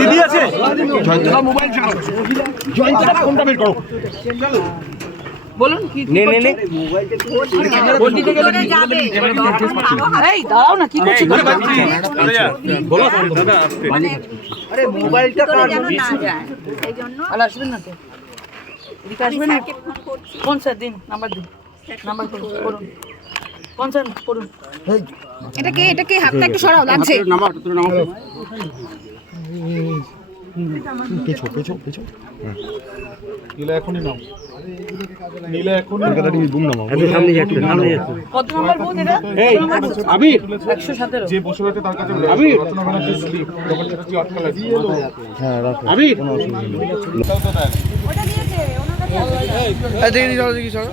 দিদি আছে ফোনটা বের করো বলুন কি এই দাঁড়াও না কি করছিস বলো আরে মোবাইলটা আসবেন না তো এদিকে আসবেন না কোন স্যার দিন নাম্বার দিন নাম্বার করুন কোন স্যার করুন এটা কে হাতটা একটু সরাও লাগছে নাম্বার তোর নাম্বার পেছো নীলা এখনই নাও নীলা এখনই কথাটা তুমি বুম নাও আমি সামনে যাচ্ছি কত নাম্বার বুথ এটা এই আবির 117 যে বসে আছে তার কাছে আবির রচনা বানাতে স্লিপ তখন সেটা কি আটকা লাগছে হ্যাঁ রাখো আবির ওটা দিয়েছে ওনার কাছে এই দেখি চলো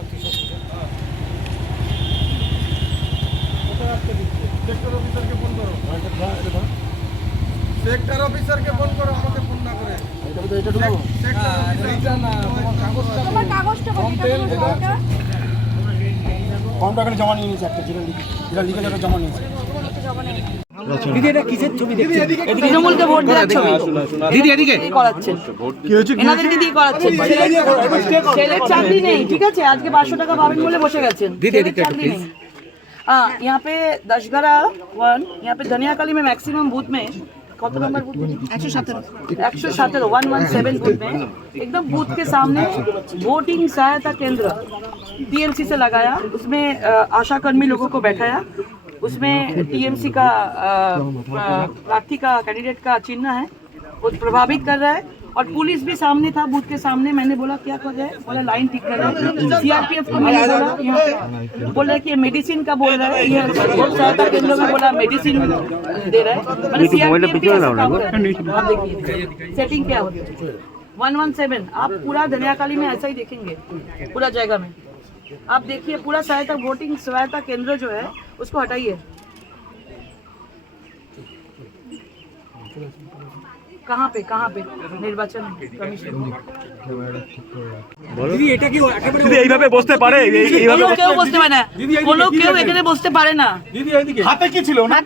সেক্টর অফিসারকে ফোন করো আমাকে ফোন না করে এটা ঢুকাবো এইটা না তোমার কাগজটা কমটা করে জমা নিয়ে নিয়েছে একটা যেটা লিখে যেটা জমা নিয়েছে দিদি এটা কিসের ছবি দেখছেন এদিকে তৃণমূলকে ভোট দেওয়ার ছবি দিদি এদিকে কি করাচ্ছেন কি হচ্ছে এনাদেরকে দিয়ে করাচ্ছেন ছেলের চাকরি নেই ঠিক আছে আজকে 500 টাকা পাবেন বলে বসে গেছেন দিদি এদিকে প্লিজ यहाँ पे दशहरा 1 यहाँ पे धनियाकाली में मैक्सिमम बूथ में कौन नंबर बूथ 117 117 बूथ में एकदम बूथ के सामने वोटिंग सहायता केंद्र टीएमसी से लगाया उसमें आशा कर्मी लोगों को बैठाया उसमें टीएमसी का प्रार्थी का कैंडिडेट का चिन्ह है वो प्रभावित कर रहा है और पुलिस भी सामने था बूथ के सामने मैंने बोला क्या कर रहा है बोला लाइन ठीक कर रहा है सीआरपीएफ को मैंने बोला यहाँ पे बोल रहा है कि मेडिसिन का बोल रहा है ये सहायता केंद्र में बोला मेडिसिन दे रहा है मैंने सीआरपीएफ भी ऐसा काम कर रहा है आप देखिए सेटिंग क्या होती है 117 आप पूरा धनियाकाली में ऐसा ही देखेंगे पूरा जगह में आप देखिए पूरा सहायता वोटिंग सहायता केंद्र जो है उसको हटाइए कहाँ पे निर्वाचन कमीशन দিদি এটা কি একেবারে এইভাবে বসতে পারে এইভাবে কেউ বসতে পারে না কোনো কেউ এখানে বসতে পারে না দিদি এইদিকে হাতে কি ছিল ওনার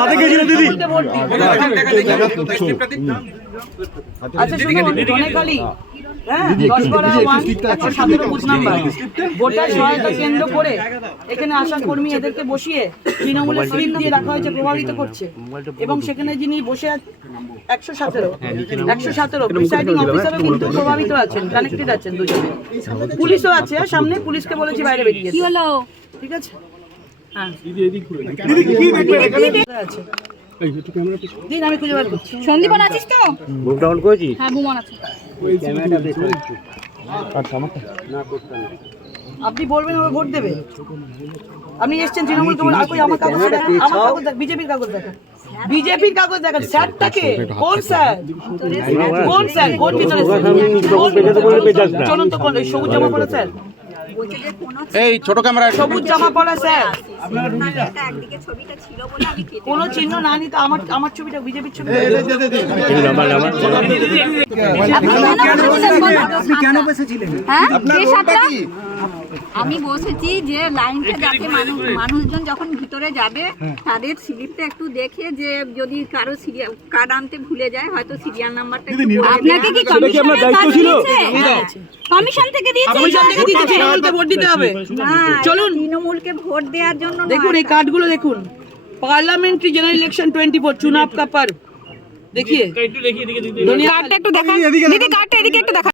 হাতে কি ছিল দিদি আচ্ছা শুনুন ধনেখালি হ্যাঁ 10/1 বুথ নাম্বার ভোটার সহায়তা কেন্দ্র করে এখানে আশা কর্মী এদেরকে বসিয়ে তৃণমূলের স্লিপ দিয়ে রাখা হয়েছে প্রভাবিত করছে এবং সেখানে যিনি বসে 117 প্রিসাইডিং অফিসারও কিন্তু প্রভাবিত আছেন কানেক্টেড আছেন দুজনে পুলিশও আছে সামনে পুলিশকে বলেছি বাইরে বেরিয়ে কি হলো ঠিক আছে হ্যাঁ দিদি এদিক ঘুরে দিদি কি দেখবে আছে এই একটু ক্যামেরা পিছ দিন আমি খুঁজে বার করছি সন্দীপন আছিস তো বুক ডাউন করেছি হ্যাঁ বুমন আছে ওই ক্যামেরাটা দেখো আর সমস্যা না করতে না আপনি বলবেন ওরা ভোট দেবে আপনি এসেছেন তৃণমূল তোমার আর কই আমার কাগজ দেখ বিজেপির কাগজ দেখেন স্যারটাকে কোন স্যার কোন ভিতরে চলুন তো কোন সবুজ জামা পরা স্যার এই ছোট ক্যামেরা সবুজ জামা পরা স্যার একদিকে ছবিটা ছিল বলে আমি কোনো চিহ্ন না নিতে আমার ছবিটা বিজেপির ছবি আপনি কেন বসেছিলেন হ্যাঁ আমি বসেছি যে লাইনটা যাতে মানুষজন যখন ভিতরে যাবে তাদের স্লিপটা একটু দেখে যে যদি কারো সিরিয়াল কার্ড আনতে ভুলে যায় হয়তো সিরিয়াল নাম্বারটা আপনাকে কি কমিশনের দায়িত্ব ছিল কমিশন থেকে দিয়েছে তৃণমূলকে ভোট দিতে হবে চলুন তৃণমূলকে ভোট দেওয়ার জন্য দেখুন এই কার্ডগুলো দেখুন पार्लियामेंट्री जनरल इलेक्शन 24 चुनाव का पर्व देखिए कार्डটা একটু দেখান দিদি कार्डটা এদিকে একটু দেখা